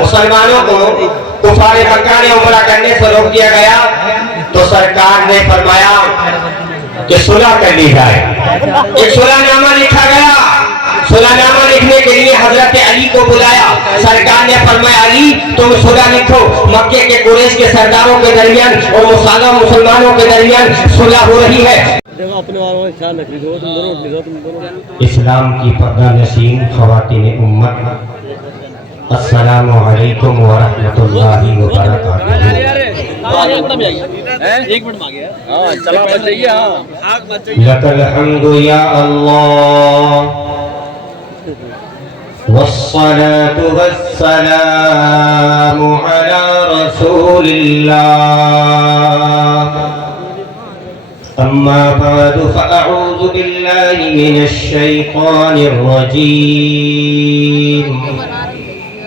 مسلمانوں کو کفار مکہ نے عمرہ کرنے سے روک دیا گیا تو سرکار نے فرمایا کہ صلح کر لی جائے. ایک صلح نامہ لکھا گیا. صلح نامہ لکھنے کے لیے حضرت علی کو بلایا. سرکار نے فرمایا علی تم صلح لکھو. مکے کے قریش کے سرداروں کے درمیان اور مسلمانوں کے درمیان صلح ہو رہی ہے. اسلام کی پردہ نشین خواتین امت، السلام علیکم ورحمۃ اللہ وبرکاتہ. لک الحمد یا اللہ والصلاة والسلام على رسول اللہ. أما بعد فأعوذ بالله من الشيطان الرجيم.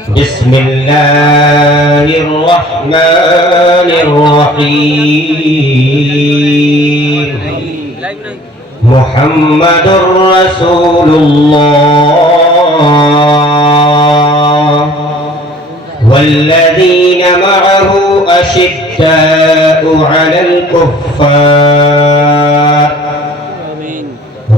بسم الله الرحمن الرحيم. محمد رسول الله والذين معه أشداء على الكفار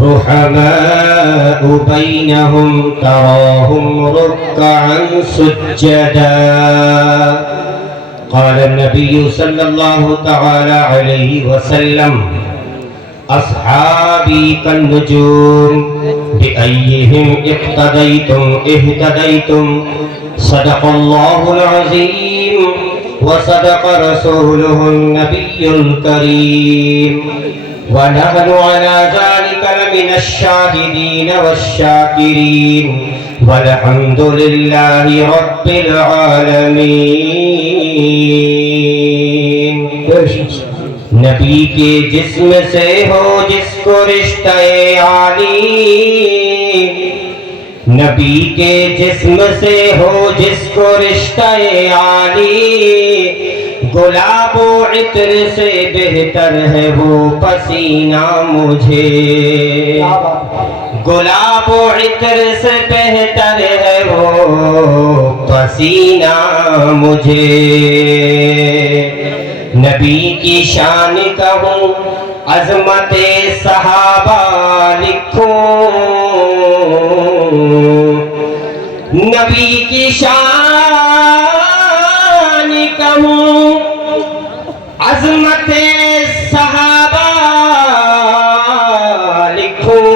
رحماء بينهم تراهم ركعا سجدا. قال النبي صلى الله تعالى عليه وسلم أصحابي كالنجوم بأيهم اقتديتم اهتديتم. صدق الله العظيم وصدق رسوله النبي الكريم ونحن على ذلك لمن الشاهدين والشاكرين والحمد لله رب العالمين. نبی کے جسم سے ہو جس کو رشتہ عالی، نبی کے جسم سے ہو جس کو رشتہ عالی، گلاب و عطر سے بہتر ہے وہ پسینہ مجھے. گلاب و عطر سے بہتر ہے وہ پسینہ مجھے. نبی کی شان کہوں عظمت صحابہ لکھوں. نبی کی شان کہوں عظمت صحابہ لکھوں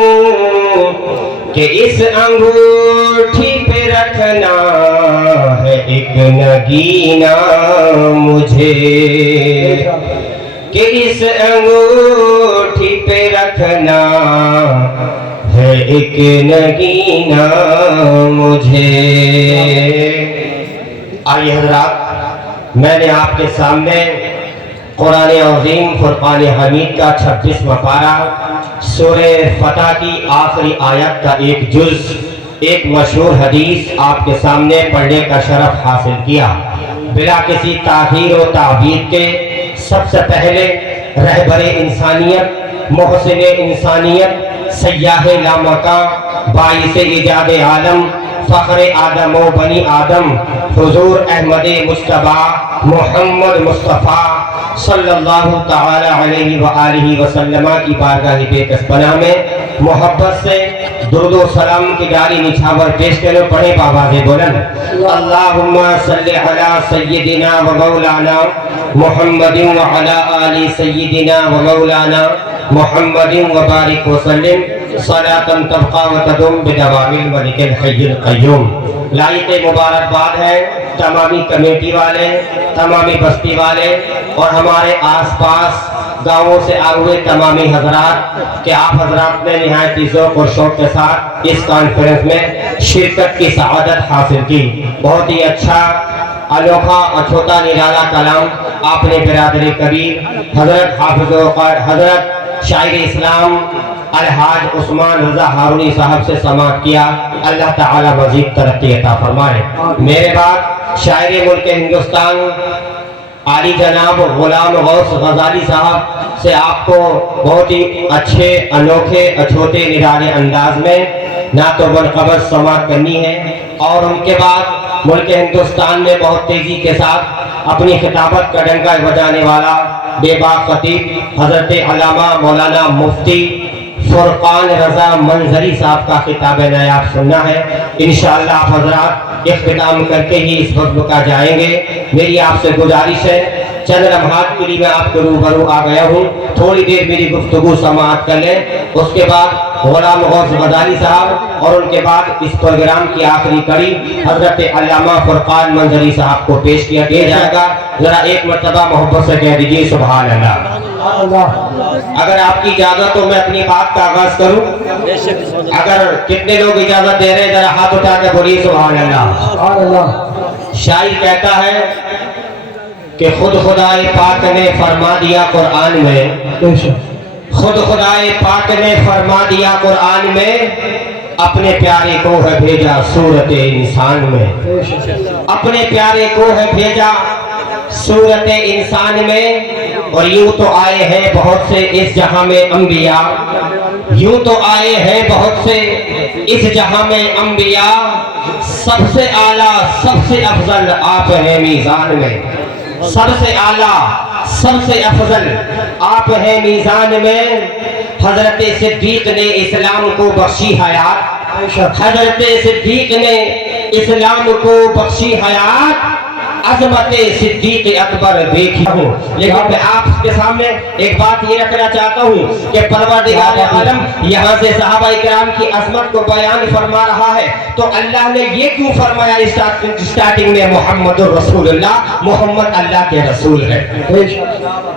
کہ اس انگوٹھی پہ رکھنا ہے ایک نگینہ مجھے. کہ اس انگوٹھی پہ رکھنا ہے ایک نگینہ مجھے. آئیے حضرات، میں نے آپ کے سامنے قرآن عظیم فرقان حمید کا 26واں پارہ سورہ فتح کی آخری آیت کا ایک جز، ایک مشہور حدیث آپ کے سامنے پڑھنے کا شرف حاصل کیا. بلا کسی تاخیر و تعبیر کے سب سے پہلے رہبر انسانیت، محسن انسانیت، سیاح لامکاں، باعث ایجاد عالم، فخر آدم و بنی آدم، حضور احمد مجتبیٰ محمد مصطفیٰ صلی اللہ تعالی علیہ وآلہ وسلم کی بارگاہ بے کسبنا میں محبت سے درود و سلام کی جاری نچھاور پیش کرو. پڑھیں بآواز بلند. اللہم صلی علی سیدنا و مولانا محمد وعلی آل سیدنا و مولانا محمد وبارک وسلم صلاۃ تبقى وتدوم بدوام الملک الحی القیوم. لائق مبارکباد ہے تمامی کمیٹی والے، تمامی بستی والے اور ہمارے آس پاس گاؤں سے آئے ہوئے تمامی حضرات کہ آپ حضرات نے نہایت ذوق اور شوق کے ساتھ اس کانفرنس میں شرکت کی سعادت حاصل کی. بہت ہی اچھا، انوکھا، اچھوتا، نرالا کلام آپ نے برادر کبیر حضرت حافظ حضرت شاعر اسلام الحاج عثمان رضا ہارونی صاحب سے سماعت کیا. اللہ تعالی مزید ترقی عطا فرمائے. میرے بعد شاعر ملک ہندوستان عالی جناب غلام غوث غزالی صاحب سے آپ کو بہت ہی اچھے، انوکھے، اچھوتے، نرالے انداز میں नातो मनक़बत समाअत करनी है और उनके बाद मुल्क हिंदुस्तान में बहुत तेज़ी के साथ अपनी खिताबत का डंका बजाने वाला बेबाक खतीब हज़रत अल्लामा मौलाना मुफ्ती फुरकान रज़ा मंजरी साहब का खिताब नायाब सुनना है। इंशाअल्लाह आप हज़रात इख्तिताम करके ही इस वक्त का जाएंगे। मेरी आपसे गुजारिश है, चंद लम्हात के लिए मैं आपके रूबरू आ गया हूँ, थोड़ी देर मेरी गुफ्तगू समाअत कर लें, उसके बाद गुलाम गौस गजाली साहब और उनके बाद इस प्रोग्राम की आखिरी कड़ी हज़रत अल्लामा फुरकान मंजरी साहब को पेश किया जाएगा। जरा एक मरतबा मोहब्बत से कह दीजिए सुभान अल्लाह। अगर आपकी इजाजत हो मैं अपनी बात का आगाज करूं। अगर कितने लोग इजाजत दे रहे हैं जरा हाथ उठा के बोलिए सुभान अल्लाह। शायर कहता है कि खुद खुदाए पाक ने फरमा दिया कुरान में, खुद खुदाए पाक ने फरमा दिया कुरान में, अपने प्यारे को है भेजा सूरत इंसान में, अपने प्यारे को है भेजा सूरत इंसान में। और यूं तो आए हैं बहुत से इस जहां में अंबिया, यूं तो आए हैं बहुत से इस जहां में अंबिया, सबसे आला सबसे अफजल आप हैं मीज़ान में, सबसे आला सबसे अफजल आप हैं मीज़ान में। हजरत सिद्दीक ने इस्लाम को बख्शी हयात, हजरत सिद्दीक ने इस्लाम को बख्शी हयात, अज़मत सिद्दीक अकबर देखी हूँ। लेकिन मैं आपके सामने एक बात ये रखना चाहता हूँ कि परवरदिगार आलम यहाँ से सहाबा इकराम की अज़मत को बयान फरमा रहा है, तो अल्लाह ने ये क्यों फरमाया स्टार्टिंग में मुहम्मदुर रसूलुल्लाह, मोहम्मद अल्लाह के रसूल है,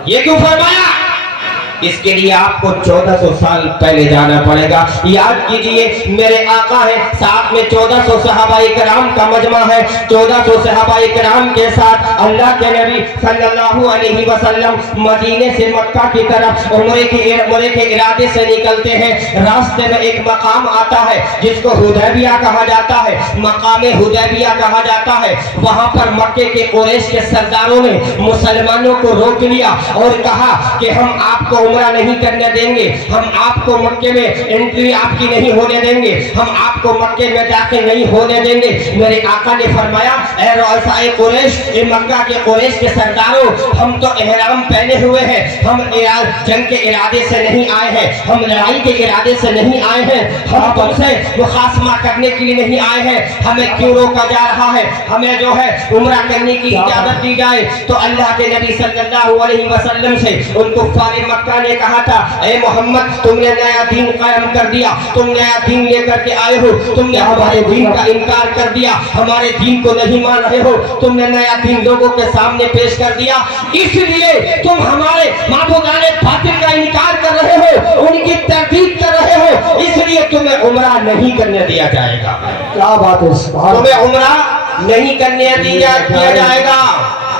ये क्यों फरमाया? इसके लिए आपको 1400 साल पहले जाना पड़ेगा। याद कीजिए मेरे आका है, साथ में 1400 सहाबाए किराम का मजमा है। 1400 सहाबाए किराम के साथ अल्लाह के नबी सल्लल्लाहु अलैहि वसल्लम मदीने से मक्का की तरफ उम्रे के इरादे से निकलते हैं। रास्ते में एक मकाम आता है जिसको हुदैबिया कहा जाता है, मकाम हुदैबिया कहा जाता है। वहां पर मक्के के कुरैश के सरदारों ने मुसलमानों को रोक लिया और कहा कि हम आपको उम्रा नहीं करने देंगे, हम आपको मक्के में एंट्री आपकी नहीं होने देंगे, हम आपको मक्के में दाखिल नहीं होने देंगे। मेरे आका ने फरमाया, ए रुअसाए कुरैश, ए मक्का के कुरैश के सरदारों, हम तो इहराम पहने हुए हैं, हम जंग के इरादे से नहीं आए हैं, हम लड़ाई के इरादे से नहीं आए हैं, हम तुमसे मुखासमा करने के लिए नहीं आए हैं, हमें क्यों रोका जा रहा है? हमें जो है उम्रा करने की इजाजत दी जाए। तो अल्लाह के नबी सल्लल्लाहु अलैहि वसल्लम से उन कुफ्फार मक्का ने कहा था, ए मोहम्मद, तुमने नया दीन कायम कर दिया, तुम नया दीन लेकर के आए हो, तुमने हमारे दीन का इनकार कर दिया, हमारे दीन को नहीं मान रहे हो, तुमने नया दीन लोगों के सामने पेश कर दिया, इसलिए तुम हमारे माबूदाने बातिल का इनकार कर रहे हो, उनकी तरदीद कर रहे हो, इसलिए तुम्हें उम्रा नहीं करने दिया जाएगा। क्या बात है, तुम्हें उम्रा नहीं करने दिया जाएगा।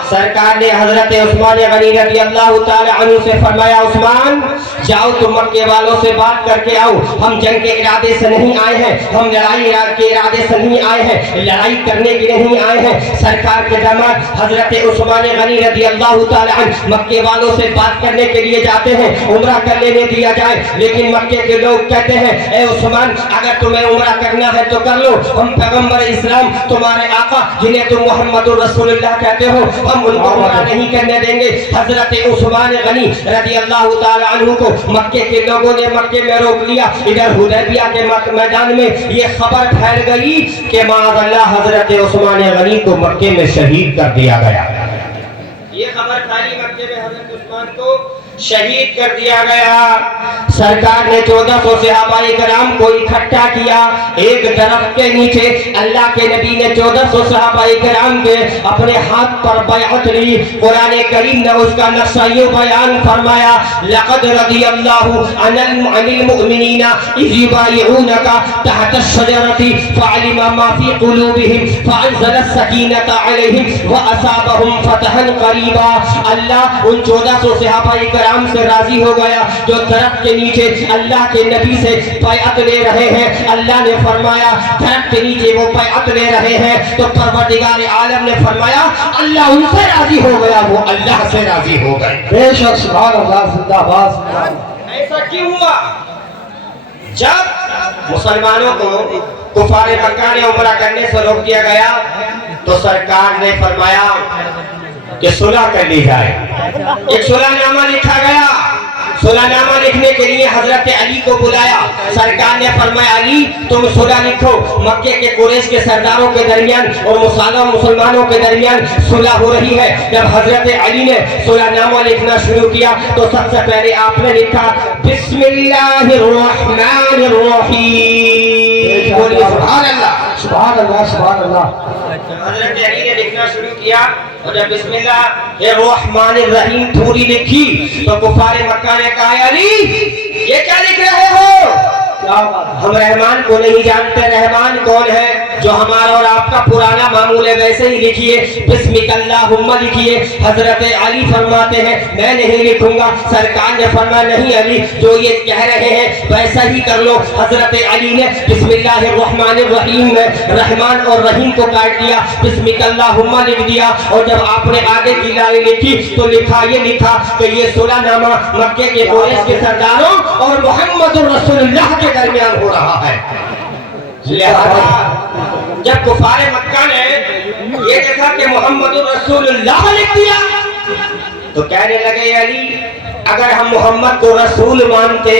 सरकार ने हजरत उस्मान गनी रज़ी अल्लाह ताला अन्हु से फरमाया, उस्मान जाओ तुम मक्के वालों से बात करके आओ, हम जंग के इरादे से नहीं आए हैं, हम लड़ाई के इरादे से नहीं आए हैं, लड़ाई करने के नहीं आए हैं। सरकार के दामाद हजरत उस्मान गनी रज़ी अल्लाह ताला अन्हु मक्के वालों से बात करने के लिए जाते हैं, उम्रा कर लेने दिया जाए। लेकिन मक्के के लोग कहते हैं, ए उस्मान, अगर तुम्हें उम्रा करना है तो कर लो, हम पैगंबर इस्लाम तुम्हारे आका जिन्हें तुम मुहम्मदुर रसूलुल्लाह कहते हो, हम उनको उम्रा नहीं करने देंगे। हजरत उस्मान गनी रज़ी अल्लाह ताला अन्हु को मक्के के लोगों ने मक्के में रोक लिया। इधर हुदैबिया के मैदान में ये खबर फैल गई कि माअल्लाह हजरत उस्मान गनी को मक्के में शहीद कर दिया गया। ये खबर फैली मक्के में हजरत उस्मान को शहीद कर दिया गया। सरकार ने 1400 सहाबाए किराम को इकट्ठा किया एक दरख्त के नीचे। अल्लाह के नबी ने 1400 सहाबाए किराम के अपने हाथ पर बैअत ली। कुरान करीम ने उसका नक्शा यूं बयान फरमाया, लक़द रज़ियल्लाहु अनिल मुमिनीना इज़ युबायिऊनका तहत अश-शजरति फ़अलिमा मा फ़ी क़ुलूबिहिम फ़अंज़ला अस-सकीनता अलैहिम व असाबहुम फ़तहन क़रीबा। अल्लाह उन 1400 सहाबाए किराम से राजी हो गया जो दरख्त के नीचे अल्लाह के नबी से बैअत ले रहे हैं। अल्लाह ने फरमाया दरख्त के नीचे वो बैअत ले रहे हैं, तो परवरदिगार आलम ने फरमाया अल्लाह उनसे राजी हो गया, वो अल्लाह से राजी हो गए। बेशक सुभान अल्लाह, जिंदाबाद। ऐसा क्यों हुआ? जब मुसलमानों को कुफार मक्का ने उम्रा करने से रोक दिया गया तो सरकार ने फरमाया कि सुलह कर ली जाए। एक सुलहनामा लिखा गया। सुलहनामा लिखने के लिए हजरत अली को बुलाया। सरकार ने फरमाया अली तुम सुलह लिखो। मक्के के कुरैश के सरदारों के दरमियान और मुसलमानों के दरमियान सुलह हो रही है। जब हजरत अली ने सुलहनामा लिखना शुरू किया तो सबसे पहले आपने लिखा बिस्मिल्लाहिर्रहमानिर्रहीम। बोलिए सुभान अल्लाह, सुभान अल्लाह, सुभान अल्लाह। हजरत अली ने लिखना शुरू किया और जब बिस्मिल्लाहिर्रहमानिर्रहीम पूरी लिखी तो कुफार मक्का ने कहा अली ये क्या लिख रहे हो? हम रहमान को नहीं जानते। रहमान कौन है? जो हमारा और आपका पुराना मामूल है वैसे ही लिखिए, बिस्मिल्लाहुम्मा लिखिए। हजरत अली फरमाते हैं मैं नहीं लिखूंगा। सरकार ने फरमाया नहीं अली जो ये कह रहे हैं वैसा ही कर लो। हजरत अली ने बिस्मिल्लाहिर्रहमानिर्रहीम में रहमान और रहीम को काट दिया, बिस्मिल्लाहुम्मा लिख दिया। और जब आपने आगे की लाइन लिखी तो ये लिखा कि ये सुलहनामा मक्के के कुरैश के सरदारों और मोहम्मद रसूलुल्लाह के दरमियान हो रहा है। लिहाजा जब कुफारे मक्का ने ये देखा कि मोहम्मद रसूलुल्लाह लिख दिया तो कहने लगे अली अगर हम मोहम्मद को रसूल मानते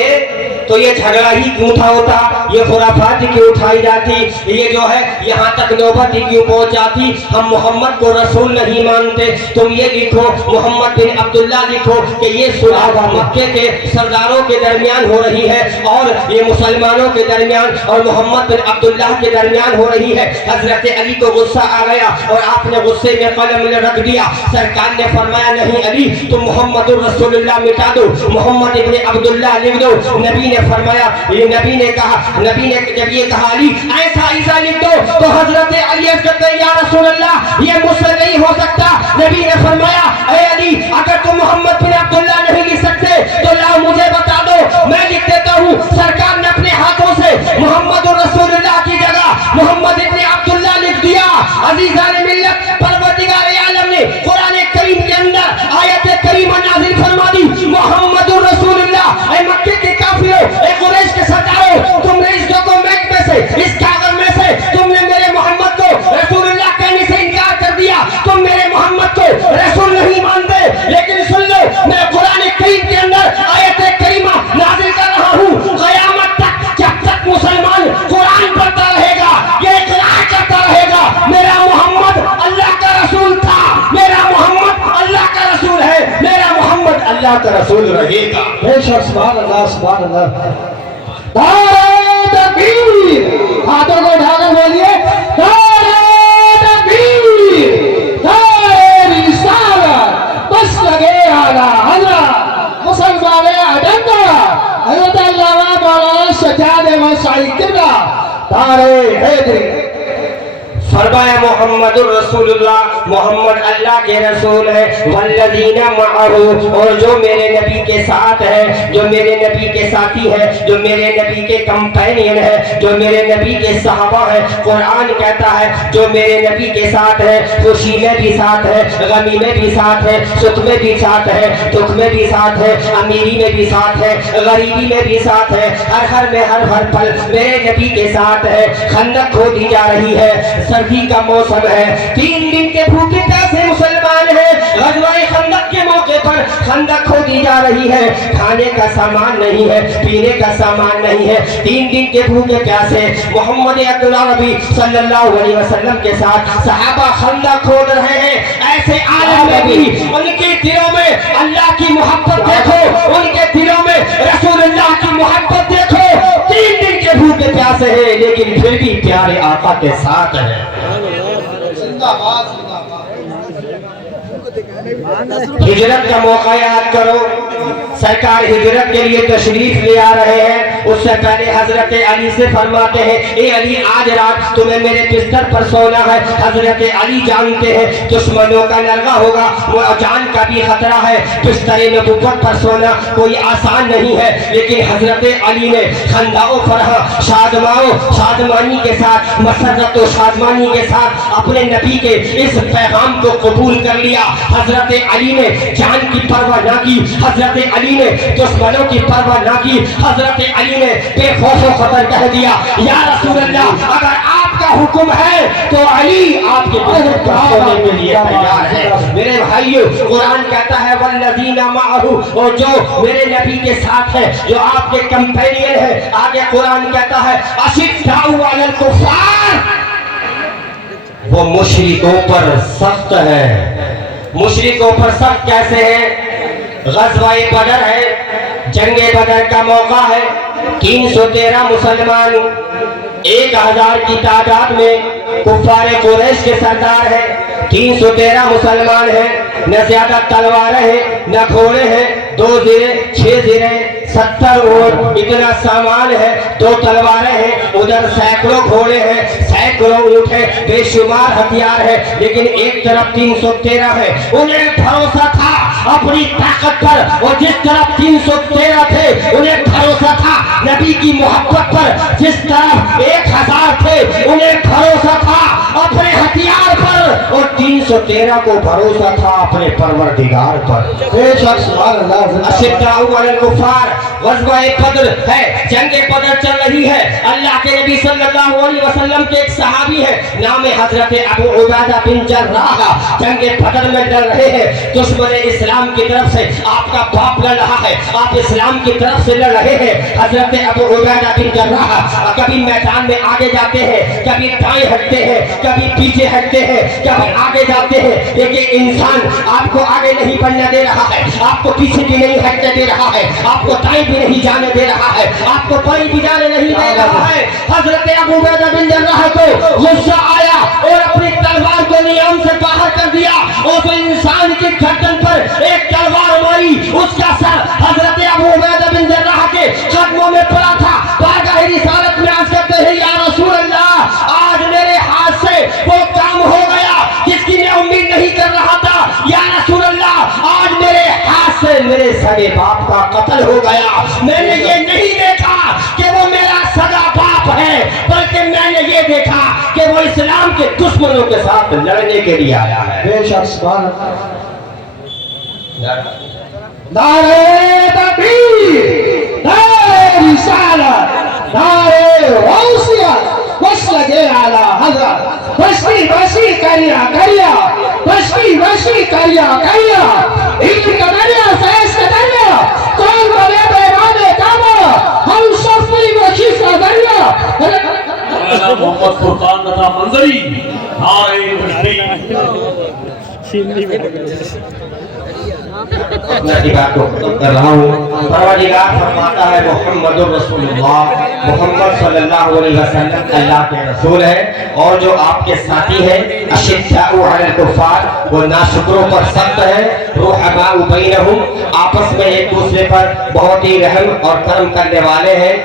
तो ये झगड़ा ही क्यों था होता, ये खुराफात क्यों उठाई जाती, ये जो है यहाँ तक नौबत ही क्यों पहुँच जाती। हम मोहम्मद को रसूल नहीं मानते। तुम ये लिखो मोहम्मद बिन अब्दुल्ला लिखो कि ये सुलह मक्के के सरदारों के दरमियान हो रही है और ये मुसलमानों के दरमियान और मोहम्मद बिन अब्दुल्ला के दरमियान हो रही है। हजरत अली को गुस्सा आ गया और आपने गुस्से में कलम रख दिया। सरकार ने फरमाया नहीं अली तुम मोहम्मद रसूलुल्लाह मिटा दो, मोहम्मद इब्न अब्दुल्ला लिख दो। नबी ने फरमाया नबी ने जब ये कहा अली ऐसा ईसा लिख दो तो हजरत अली कहते हैं या रसूल अल्लाह ये मुझसे नहीं हो सकता। नबी ने फरमाया ए अली अगर तुम मोहम्मद बिन अब्दुल्ला नहीं लिख सकते तो लाओ मुझे बता दो मैं लिख देता हूँ। सरकार ने अपने हाथों से मोहम्मद रसूलुल्लाह की जगह मोहम्मद इब्न अब्दुल्ला लिख दिया। अजीजान मिल्लत परवरदिगार आलम ने कुरान करीम के अंदर आयत करीमा नाज़िल फरमा दी मोहम्मद रसूलुल्लाह। ए मक्के के काफिरों ए कुरैश के सरदारों तुमने इस डॉक्यूमेंट में से इस कागज में से तुमने मेरे मोहम्मद को रसूलुल्लाह कहने से इनकार कर दिया। तुम मेरे मोहम्मद को रसूल नहीं मानते। लेकिन सुन लो मैं कुरान करीम के अंदर आयत करीमा नाज़िल कर रहा हूँ क़यामत तक जब तक मुसलमान कुरान पढ़ता रहेगा ये इकरार करता रहेगा मेरा मोहम्मद अल्लाह का रसूल था, मेरा मोहम्मद अल्लाह का रसूल है, मेरा मोहम्मद अल्लाह का रसूल रहेगा। बेशक सुभान अल्लाह, सुभान अल्लाह। नारे तकबीर, हाथों को उठाकर बोलिए नारे तकबीर, नारे रिसालत, बस लगे आला हज़रत मुसलमान अडंगा हज़रत अल्लामा मौलाना सज्जाद अहमद साहिब किबला नारे हैदरी। फरमाया मोहम्मद रसूलुल्लाह मोहम्मद अल्लाह के रसूल है। वल्लज़ीना मअहू और जो मेरे नबी के साथ है, जो मेरे नबी के साथी है, जो मेरे नबी के कंपेनियन है, जो मेरे नबी के सहाबा है। कुरान कहता है जो मेरे नबी के साथ है खुशी में भी साथ है, गमी में भी साथ है, सुख में भी साथ है, दुख में भी साथ है, अमीरी में भी साथ है, गरीबी में भी साथ है, हर में हर पल मेरे नबी के साथ है। खंदक खोदी जा रही है, सर्दी का मौसम है, 3 दिन के भूखे प्यासे मुसलमान हैं। गज़वाए खंदक के मौके पर खंदक खोदी जा रही है, खाने का सामान नहीं है, पीने का सामान नहीं है, 3 दिन के भूखे प्यासे मोहम्मद अब्दुल्ला नबी सल्लल्लाहु अलैहि वसल्लम के साथ सहाबा खंदक खोद रहे हैं। ऐसे आलम में भी उनके दिलों में अल्लाह की मोहब्बत देखो, उनके दिलों में रसूलुल्लाह की मोहब्बत देखो। 3 दिन के भूखे प्यासे हैं लेकिन फिर भी प्यारे आका के साथ है। हिजरत का मौका याद करो, सरकार हिजरत के लिए तशरीफ ले आ रहे हैं। उससे पहले हजरत अली से फरमाते हैं ए अली आज रात तुम्हें मेरे बिस्तर पर सोना है। हजरत अली जानते हैं दुश्मनों का लड़का होगा, वो जान का भी खतरा है, बिस्तर नबुव्वत पर सोना कोई आसान नहीं है। लेकिन हजरत अली ने खंदाओ फरह शादमानी के साथ मसरत व शादमानी के साथ अपने नबी के इस पैगाम को कबूल कर लिया। हजरत अली ने जान की परवाह न की, हजरत अली अली ने दुश्मनों की परवाह न की। हजरत अली ने बेखौफ खतर कह दिया, या रसूल अल्लाह, अगर आपका हुक्म है तो अली आपके होने के लिए तैयार है। मेरे भाइयों, कुरान कहता है वल्लज़ीना मअहू, और जो मेरे नबी के साथ है, जो आपके कंपेनियन है। आगे कुरान कहता है अशिद्दाउ अलल कुफ़ार, वो मुशरिकों पर सख्त है। मुशरिकों पर सख्त कैसे है? ग़ज़वा बदर है, जंगे बदर का मौका है। 313 मुसलमान 1000 की तादाद में कुफ़ार कुरैश के सरदार है। 313 मुसलमान हैं, न ज्यादा तलवारें हैं, न घोड़े हैं, 2 ज़िरे 6 ज़िरे 70 ऊँट, इतना सामान है। 2 तलवारें हैं, उधर सैकड़ों घोड़े हैं, सैकड़ों ऊँट है, बेशुमार हथियार है। लेकिन एक तरफ 313 है। उन्हें भरोसा था अपनी ताकत पर, और जिस तरफ 313 थे उन्हें भरोसा था नबी की मोहब्बत पर। जिस तरफ 1000 थे उन्हें भरोसा था अपने हथियार पर, और 313 को भरोसा था अपने परवरदिगार पर। बेशक सुभान अल्लाह। अशिद्दाउ अलल कुफ़ार, ग़ज़वा बदर है, जंगे बदर चल रही है। अल्लाह के नबी सल्लल्लाहु अलैहि वसल्लम के एक सहाबी है, नाम है हजरत अबू उबैदा बिन जर्राह। जंगे बदर में लड़ रहे हैं, दुश्मन इस्लाम की तरफ से आपका बाप लड़ रहा है, आप इस्लाम की तरफ से लड़ रहे हैं। हजरत अबू उबैदा बिन जर्राह कभी मैदान में आगे जाते हैं, कभी दाएं हटते हैं, कभी पीछे हटते हैं, कभी आगे जाते हैं। देखिए, इंसान आपको आगे नहीं बढ़ने दे रहा है, आपको पीछे भी नहीं हटने दे रहा है, आपको दाएं भी नहीं जाने दे रहा है, आपको बाएं भी जाने नहीं दे रहा है। हजरत अबू उबैदा बिन जर्राह को गुस्सा आया और अपनी तलवार को नियम से बाहर कर दिया, और तो इंसान की गर्दन पर एक तलवार मारी। उसका सर हजरत अबू उबैदा बिन जर्राह के कदमों में पड़ा था। बारगाह रिसालत में अर्ज़ करते हैं, या रसूल अल्लाह, आज मेरे हाथ से वो काम हो गया जिसकी मैं उम्मीद नहीं कर रहा था। या रसूल अल्लाह, आज मेरे हाथ से मेरे सगे बाप का कत्ल हो गया। मैंने ये नहीं देखा कि वो मेरा सगा बाप है, बल्कि मैंने ये देखा कि वो इस्लाम के दुश्मनों के साथ लड़ने के लिए आया है। बेशक सुभान अल्लाह। नारे तकबीर, नारे रिसालत, नारे गौसियत, वस्लगे आला हज़रत, बस्ती बस्ती करिया करिया, बस्ती बस्ती करिया करिया, इल्म करिया साइंस करिया, कौन बने बेमाने कामा, हम सफी बखी करिया। मोहम्मद फुरकान रज़ा मंजरी, नारे तकबीर। परवरदिगार को कर रहा हूँ। परवरदिगार फरमाता है मुहम्मदुर रसूलुल्लाह, मुहम्मद सल्लल्लाहु अलैहि वसल्लम अल्लाह के रसूल है, और जो आपके साथी हैं अशिद्दाउ अलल कुफ़ार, वो नाशुक्रों पर सख्त है। रुहमाउ बैनहुम, आपस में एक दूसरे पर बहुत ही रहम और करम करने वाले हैं।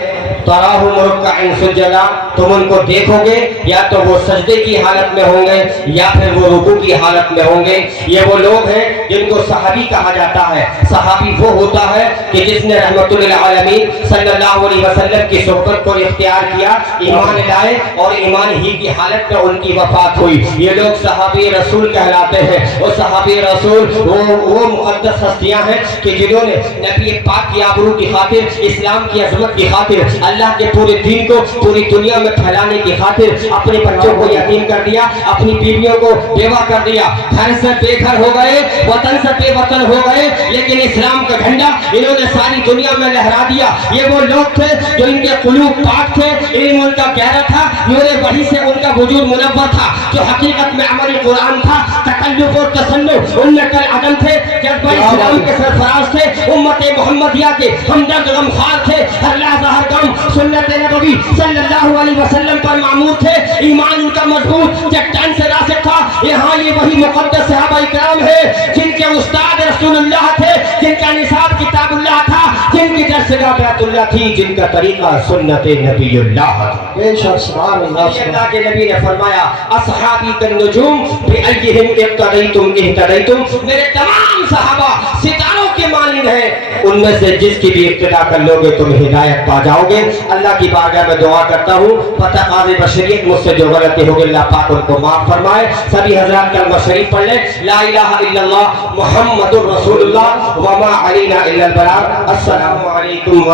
तराहुम रुक्कअन सुजदा, तुम उनको देखोगे या तो वो सजदे की हालत में होंगे या फिर वो रुकू की हालत में होंगे। ये वो लोग हैं जिनको सहाबी कहा जाता है। सहाबी वो होता है कि जिसने रहमतुल लिल आलमीन सल्लल्लाहु अलैहि वसल्लम की सोहबत को इख्तियार किया, ईमान लाए और ईमान ही की हालत में उनकी वफात हुई। ये लोग सहाबी रसूल कहलाते हैं। और सहाबी रसूल वो मुक़द्दस हस्तियां हैं कि जिन्होंने नबी पाक की आबरू की खातिर, इस्लाम की अज़मत की खातिर, अल्लाह के पूरे दीन को पूरी दुनिया में फैलाने की खातिर अपने बच्चों को यतीम कर दिया, अपनी बीवियों को बेवा कर दिया, घर से बेघर हो गए, वतन से बेवतन हो गए, लेकिन इस्लाम का झंडा इन्होंने सारी दुनिया में लहरा दिया। ये वो लोग थे जो इनके कुलूब पाक थे, इल्म उनका गहरा था, नूरे वही से उनका वजूद मुनव्वर था, जो हकीकत में अमली कुरान था। तकल्लुफ और तसन्नुफ उनमें कल अदम थे, जज्बा इस्लाम के सरफराज थे, उम्मत मुहम्मदिया के हमदर्द गमखार थे, हर लहज़ा हर गम सुन्नत नबवी सल्लल्लाहु अलैहि वसल्लम पर मामूर थे। ईमान इनका मजबूत चट्टान से रासिख था। यहाँ ये वही मुक़द्दस सहाबा इकराम है जिनके उस्ताद रसूलुल्लाह थे, जिनका निसाब किताबुल्लाह था, जिन जिनकी जरसगाह बैतुल्लाह थी, जिनका तरीका सुन्नत नबीउल्लाह था। بے شک سبحان اللہ اللہ کے نبی نے فرمایا اصحابی کالنجوم بأیہم اقتدیتم اہتدیتم، میرے تمام صحابہ ستاروں کے مانند ہیں، ان میں سے جس کی بھی اقتدا کر لوگے تم ہدایت پا جاؤ گے۔ اللہ کی بارگاہ میں دعا کرتا ہوں، فتقاض بشریت مجھ سے جو غلطی ہوگی اللہ پاک ان کو معاف فرمائے۔ سبھی حضرات کلمہ شریف پڑھ لیں، لا الہ الا اللہ محمد الرسول اللہ وما علینا الا البلاغ۔ السلام علیکم